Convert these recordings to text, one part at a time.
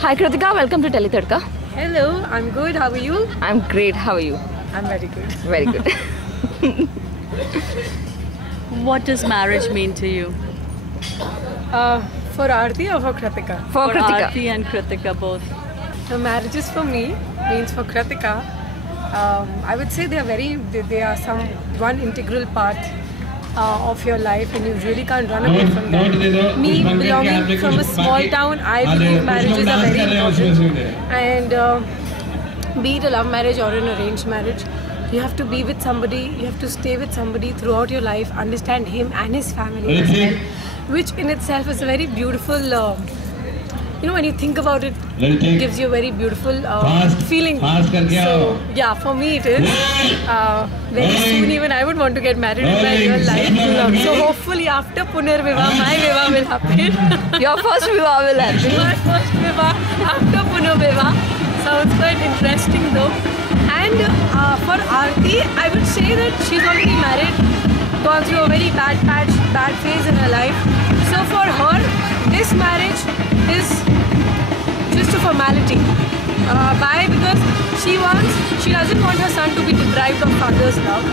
Hi Kritika, welcome to Tele Tadka. Hello, I'm good. How are you? I'm great. How are you? I'm very good. Very good. What does marriage mean to you? For Aarti or for Kritika? For Kritika. Aarti and Kritika both. So marriages for me means for Kritika. I would say they are one integral part of your life, and you really can't run away from them. Me belonging from a small town, I believe marriages are very important. And be it a love marriage or an arranged marriage, you have to be with somebody, you have to stay with somebody throughout your life, understand him and his family as well, which in itself is a very beautiful, when you think about it, it gives you a very beautiful feeling. So yeah, for me it is. Very soon even I would want to get married in my real life. So hopefully after Punar Vivah, my Vivah will happen. Your first Vivah will happen. My first Vivah after Punar Vivah. Sounds quite interesting though. And for Aarti, I would say that she's already married, gone through a very bad phase in her life. So for her, this marriage is just a formality. Why? Because she doesn't want her son to be deprived of father's love.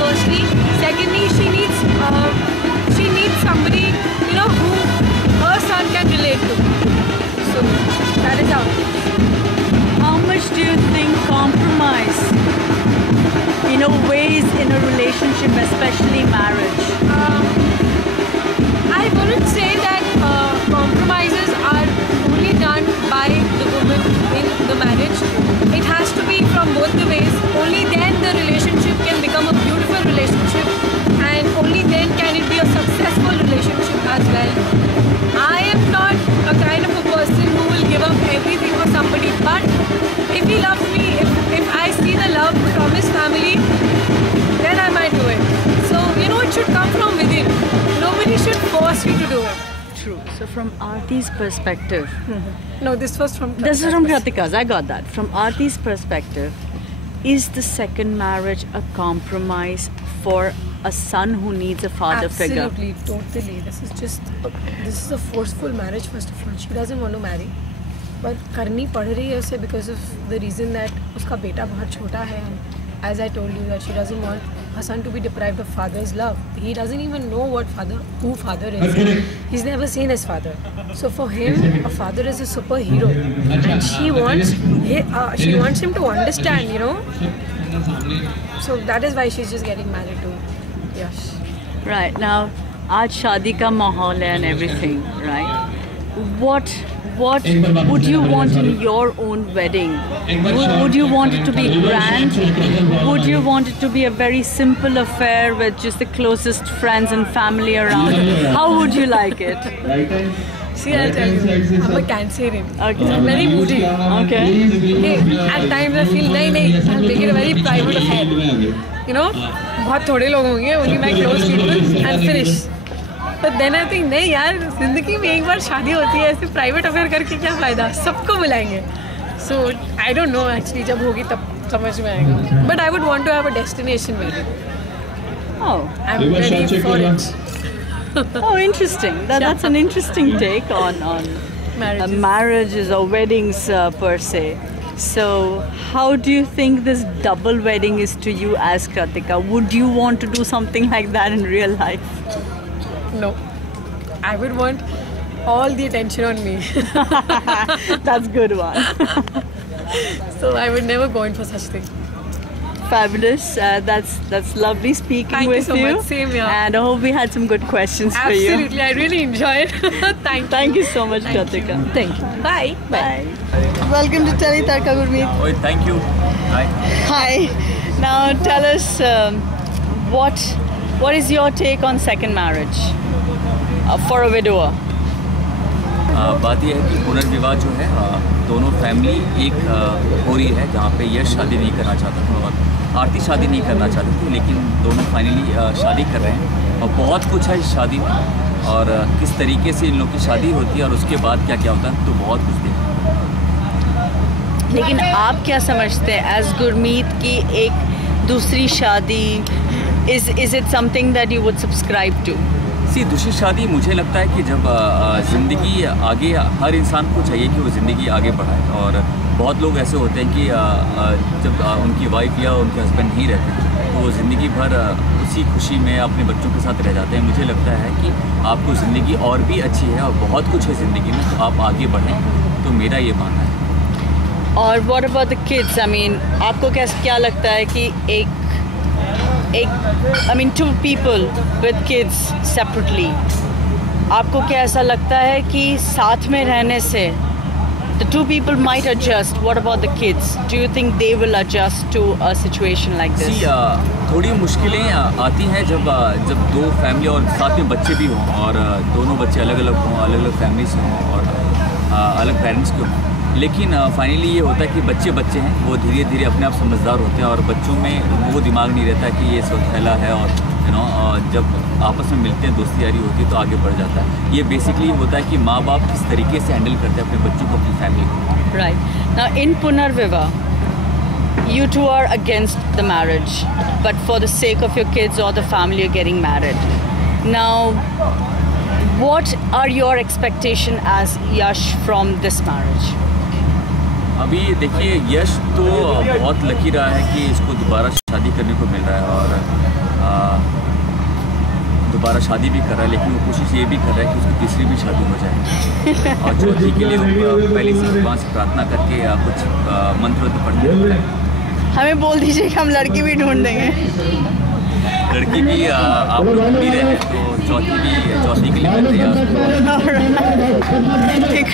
Firstly, secondly, she needs somebody who her son can relate to. So that is how it is. How much do you think compromise, weighs in a relationship, especially marriage? I wouldn't say that compromises are only done by the woman in the marriage. It has to be from both the ways. Only then the relationship can become a beautiful relationship, and only then can it be a successful relationship as well. I am not a kind of a person who will give up everything for somebody, but if he loves me, if I see the love from his family, then I might do it. So, it should come from within. Nobody should force you to do it. True. So from Aarti's perspective... No, this was from Kritika's, I got that. From Aarti's perspective, is the second marriage a compromise for a son who needs a father figure? Absolutely, totally. This is a forceful marriage, first of all. She doesn't want to marry. But करनी पड़ रही है उसे because of the reason that उसका बेटा बहुत छोटा है, and as I told you that she doesn't want her son to be deprived of father's love. He doesn't even know who father is. He's never seen his father. So for him, a father is a superhero, and she wants him to understand, So that is why she's just getting married to Yash. Right, now, aaj shaadi ka mahal hai and everything, right? What would you want in your own wedding? Would you want it to be grand? Would you want it to be a very simple affair with just the closest friends and family around? How would you like it? See, I'll tell you, I'm a Cancerian. Okay. I'm very moody. Okay. At times I feel, I'll make it a very private affair. बहुत थोड़े लोग होंगे, only my close people, and finish. But then I think, नहीं यार, जिंदगी में एक बार शादी होती है, ऐसे private affair करके क्या फ़ायदा? सबको बुलाएंगे. So I don't know actually, जब होगी तब समझ में आएगा. But I would want to have a destination wedding. Oh. I'm ready for it. Oh, interesting. That's an interesting take on marriages or weddings per se. So, how do you think this double wedding is to you as Kritika? Would you want to do something like that in real life? No. I would want all the attention on me. That's good one. So I would never go in for such thing. Fabulous. That's lovely speaking Thank with you so much. Same here. And I hope we had some good questions for you. Absolutely. I really enjoyed. Thank you so much, Kritika. Thank you. Bye. Bye. Welcome to Tele Tadka, Gurmeet. Oh, thank you. Hi. Hi. Now tell us what is your take on second marriage for a widower? बात यह है कि पुनर्विवाह जो है दोनों family एक हो रही है, जहाँ पे यश शादी नहीं करना चाहता था और आरती शादी नहीं करना चाहती थी, लेकिन दोनों फाइनली शादी कर रहे हैं और बहुत कुछ है इस शादी में और किस तरीके से इन लोग की शादी होती है और उसके बाद क्या क्या होता है, तो बहुत कुछ देखा। लेकिन आप क्या समझते हैं एज गुरमीत की एक दूसरी शादी is it something that you would subscribe to? दूसरी शादी मुझे लगता है कि जब ज़िंदगी आगे, हर इंसान को चाहिए कि वो ज़िंदगी आगे बढ़ाए और बहुत लोग ऐसे होते हैं कि जब उनकी वाइफ या उनके हस्बैंड नहीं रहते तो वो ज़िंदगी भर उसी खुशी में अपने बच्चों के साथ रह जाते हैं। मुझे लगता है कि आपको ज़िंदगी और भी अच्छी है और बहुत कुछ है ज़िंदगी में, तो आप आगे बढ़ें, तो मेरा ये मानना है। और what about the kids? I mean आपको क्या लगता है कि एक I mean two people with kids separately, आपको क्या ऐसा लगता है कि साथ में रहने से the two people might adjust? What about the kids? Do you think they will adjust to a situation like this? थोड़ी मुश्किलें आती हैं जब दो फैमिली और साथ में बच्चे भी हों और दोनों बच्चे अलग अलग हों, अलग अलग फैमिली से हों और अलग पेरेंट्स के हों, लेकिन फाइनली ये होता है कि बच्चे हैं, वो धीरे धीरे अपने आप समझदार होते हैं और बच्चों में वो दिमाग नहीं रहता कि ये सब फैला है और जब आपस में मिलते हैं, दोस्ती यारी होती है तो आगे बढ़ जाता है। ये बेसिकली होता है कि माँ बाप किस तरीके से हैंडल करते हैं अपने बच्चों को, अपनी फैमिली को। राइट। नाउ इन पुनर्विवाह you two are against the marriage, but for the sake of your kids or the family you're getting married. Now what are your expectation as Yash from this marriage? अभी देखिए, यश तो बहुत lucky रहा है कि इसको दोबारा शादी करने को मिल रहा है और दोबारा शादी भी कर रहा है, लेकिन वो कोशिश ये भी कर रहा है कि उसकी तीसरी भी शादी हो जाए और चौथी के लिए वो पहले से भगवान से प्रार्थना करके कुछ मंत्र पढ़ते हैं। हमें बोल दीजिए कि हम लड़की भी ढूंढ देंगे। लड़की भी आप लोग ढूंढ ही रहे हैं, तो चौथी के लिए मैं तैयार हूँ।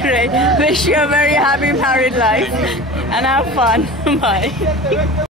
Great. Wish you a very happy married life and have fun. Bye.